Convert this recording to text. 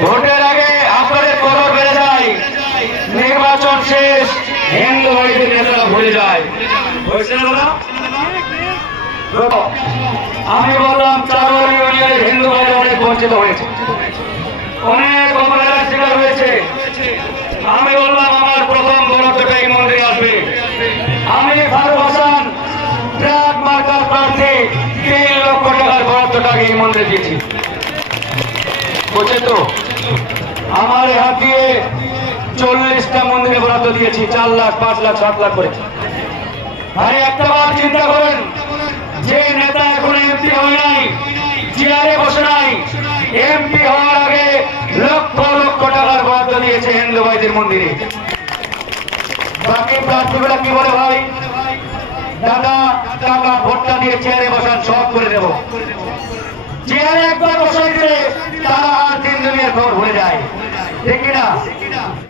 ভোটের আগে আপনাদের কদর বেড়ে যায়। নির্বাচন শেষ, হিন্দু ভাইদের নেতারা ভুলে যায়। হয়েছে আমি বললাম, চারোয়াল ইউনিয়নের হিন্দু ভাইরা অনেক বঞ্চিত হয়েছে। অনেক মন্দিরে দিয়েছি। বুঝছে তো আমার হাত দিয়ে চল্লিশটা মন্দিরে বরাদ্দ দিয়েছি, চার লাখ, পাঁচ লাখ, সাত লাখ করে। ভাই একটা বার চিন্তা করেন, যে নেতা এখন এমপি হয় নাই, চেয়ারে বসে নাই, এমপি হওয়ার আগে লক্ষ লক্ষ টাকার বরাদ্দ দিয়েছে হিন্দু ভাইদের মন্দিরে। বাকি প্রার্থীগুলা কি বলে ভাই? দাদা টাকা দিয়ে চেয়ারে বসান, সব করে দেব চেয়ারে একবার বসাই দিলে তারা আর তিন দুনিয়ার খবর ভুলে যায়। ঠিক কিনা?